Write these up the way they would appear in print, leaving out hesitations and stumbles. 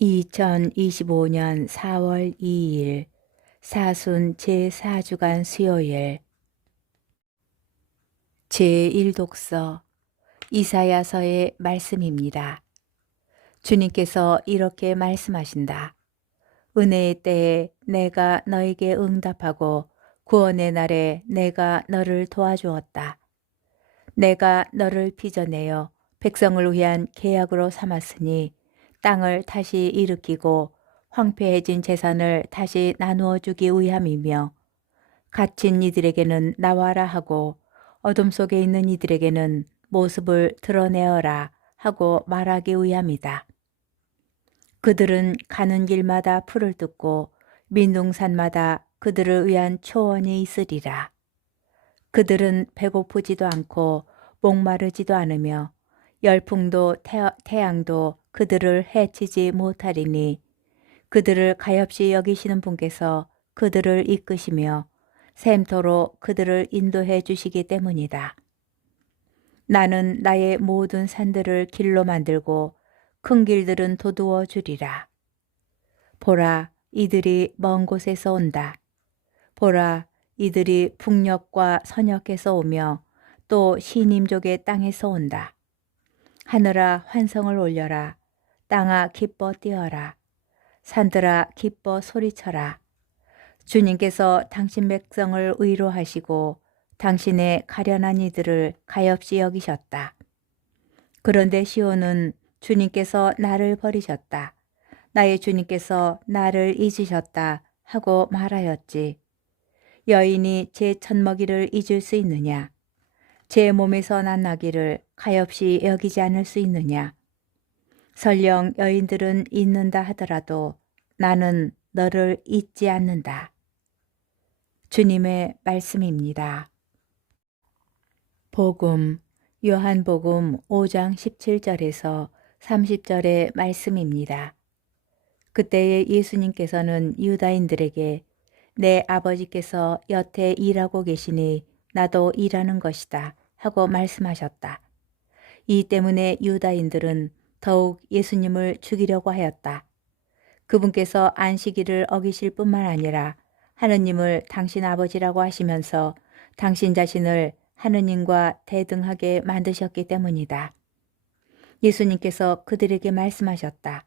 2025년 4월 2일 사순 제4주간 수요일 제1독서 이사야서의 말씀입니다. 주님께서 이렇게 말씀하신다. 은혜의 때에 내가 너에게 응답하고 구원의 날에 내가 너를 도와주었다. 내가 너를 빚어내어 백성을 위한 계약으로 삼았으니 땅을 다시 일으키고 황폐해진 재산을 다시 나누어 주기 위함이며 갇힌 이들에게는 나와라 하고 어둠 속에 있는 이들에게는 모습을 드러내어라 하고 말하기 위함이다. 그들은 가는 길마다 풀을 뜯고 민둥산마다 그들을 위한 초원이 있으리라. 그들은 배고프지도 않고 목마르지도 않으며 열풍도 태양도 그들을 해치지 못하리니 그들을 가엾이 여기시는 분께서 그들을 이끄시며 샘토로 그들을 인도해 주시기 때문이다. 나는 나의 모든 산들을 길로 만들고 큰 길들은 도두어 주리라. 보라, 이들이 먼 곳에서 온다. 보라, 이들이 북녘과 서녘에서 오며 또 시님족의 땅에서 온다. 하늘아 환성을 올려라. 땅아 기뻐 뛰어라. 산들아 기뻐 소리쳐라. 주님께서 당신 백성을 위로하시고 당신의 가련한 이들을 가엾이 여기셨다. 그런데 시온은 주님께서 나를 버리셨다. 나의 주님께서 나를 잊으셨다 하고 말하였지. 여인이 제 젖먹이를 잊을 수 있느냐? 제 몸에서 난 아기를 가엾이 여기지 않을 수 있느냐? 설령 여인들은 잊는다 하더라도 나는 너를 잊지 않는다. 주님의 말씀입니다. 복음, 요한복음 5장 17절에서 30절의 말씀입니다. 그때에 예수님께서는 유다인들에게 내 아버지께서 여태 일하고 계시니 나도 일하는 것이다 하고 말씀하셨다. 이 때문에 유다인들은 더욱 예수님을 죽이려고 하였다. 그분께서 안식일을 어기실 뿐만 아니라 하느님을 당신 아버지라고 하시면서 당신 자신을 하느님과 대등하게 만드셨기 때문이다. 예수님께서 그들에게 말씀하셨다.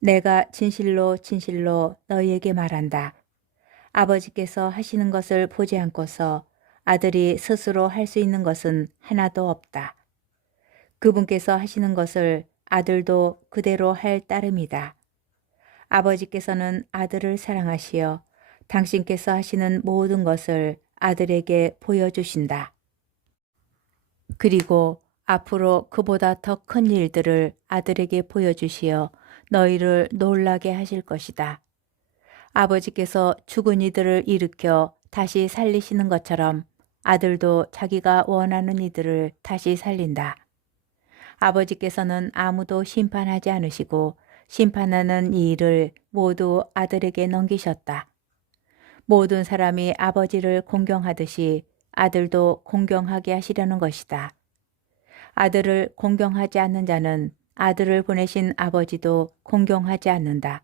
내가 진실로 진실로 너희에게 말한다. 아버지께서 하시는 것을 보지 않고서 아들이 스스로 할 수 있는 것은 하나도 없다. 그분께서 하시는 것을 아들도 그대로 할 따름이다. 아버지께서는 아들을 사랑하시어 당신께서 하시는 모든 것을 아들에게 보여주신다. 그리고 앞으로 그보다 더 큰 일들을 아들에게 보여주시어 너희를 놀라게 하실 것이다. 아버지께서 죽은 이들을 일으켜 다시 살리시는 것처럼 아들도 자기가 원하는 이들을 다시 살린다. 아버지께서는 아무도 심판하지 않으시고 심판하는 이 일을 모두 아들에게 넘기셨다. 모든 사람이 아버지를 공경하듯이 아들도 공경하게 하시려는 것이다. 아들을 공경하지 않는 자는 아들을 보내신 아버지도 공경하지 않는다.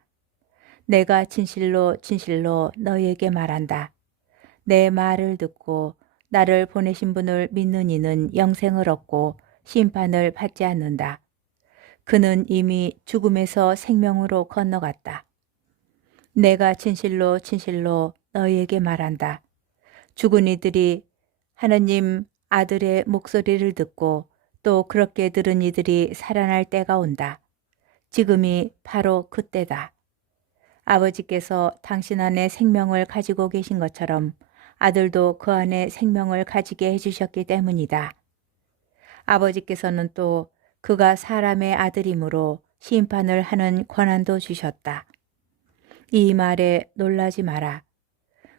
내가 진실로 진실로 너희에게 말한다. 내 말을 듣고 나를 보내신 분을 믿는 이는 영생을 얻고 심판을 받지 않는다. 그는 이미 죽음에서 생명으로 건너갔다. 내가 진실로 진실로 너희에게 말한다. 죽은 이들이 하느님 아들의 목소리를 듣고 또 그렇게 들은 이들이 살아날 때가 온다. 지금이 바로 그때다. 아버지께서 당신 안에 생명을 가지고 계신 것처럼 아들도 그 안에 생명을 가지게 해주셨기 때문이다. 아버지께서는 또 그가 사람의 아들이므로 심판을 하는 권한도 주셨다. 이 말에 놀라지 마라.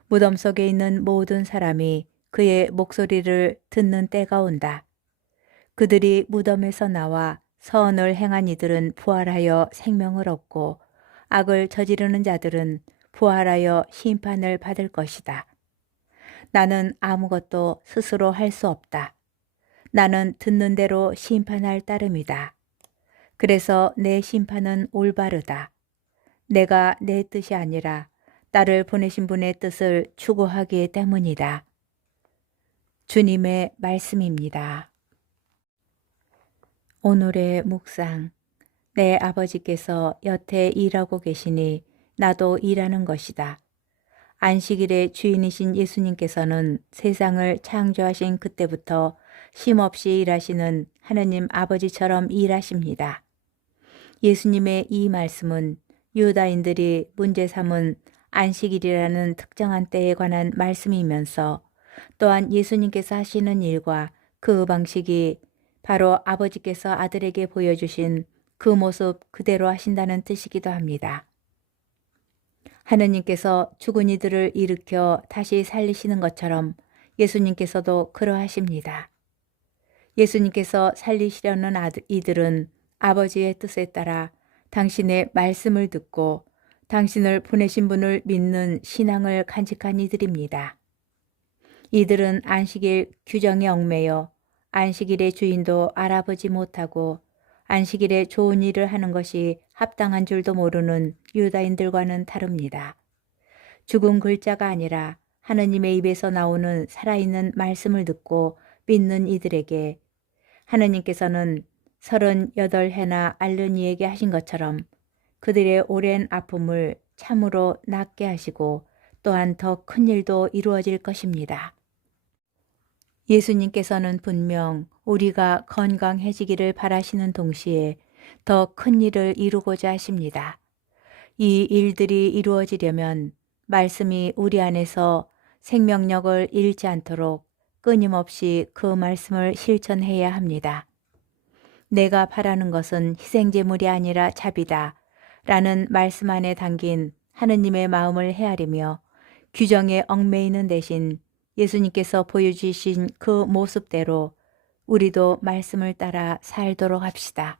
무덤 속에 있는 모든 사람이 그의 목소리를 듣는 때가 온다. 그들이 무덤에서 나와 선을 행한 이들은 부활하여 생명을 얻고 악을 저지르는 자들은 부활하여 심판을 받을 것이다. 나는 아무것도 스스로 할 수 없다. 나는 듣는 대로 심판할 따름이다. 그래서 내 심판은 올바르다. 내가 내 뜻이 아니라 나를 보내신 분의 뜻을 추구하기 때문이다. 주님의 말씀입니다. 오늘의 묵상. 내 아버지께서 여태 일하고 계시니 나도 일하는 것이다. 안식일의 주인이신 예수님께서는 세상을 창조하신 그때부터 쉼없이 일하시는 하느님 아버지처럼 일하십니다. 예수님의 이 말씀은 유다인들이 문제 삼은 안식일이라는 특정한 때에 관한 말씀이면서 또한 예수님께서 하시는 일과 그 방식이 바로 아버지께서 아들에게 보여주신 그 모습 그대로 하신다는 뜻이기도 합니다. 하느님께서 죽은 이들을 일으켜 다시 살리시는 것처럼 예수님께서도 그러하십니다. 예수님께서 살리시려는 이들은 아버지의 뜻에 따라 당신의 말씀을 듣고 당신을 보내신 분을 믿는 신앙을 간직한 이들입니다. 이들은 안식일 규정에 얽매여 안식일의 주인도 알아보지 못하고 안식일에 좋은 일을 하는 것이 합당한 줄도 모르는 유다인들과는 다릅니다. 죽은 글자가 아니라 하느님의 입에서 나오는 살아있는 말씀을 듣고 믿는 이들에게 하느님께서는 38해나 앓는 이에게 하신 것처럼 그들의 오랜 아픔을 참으로 낫게 하시고 또한 더 큰 일도 이루어질 것입니다. 예수님께서는 분명 우리가 건강해지기를 바라시는 동시에 더 큰 일을 이루고자 하십니다. 이 일들이 이루어지려면 말씀이 우리 안에서 생명력을 잃지 않도록 끊임없이 그 말씀을 실천해야 합니다. 내가 바라는 것은 희생제물이 아니라 자비다 라는 말씀 안에 담긴 하느님의 마음을 헤아리며 규정에 얽매이는 대신 예수님께서 보여주신 그 모습대로 우리도 말씀을 따라 살도록 합시다.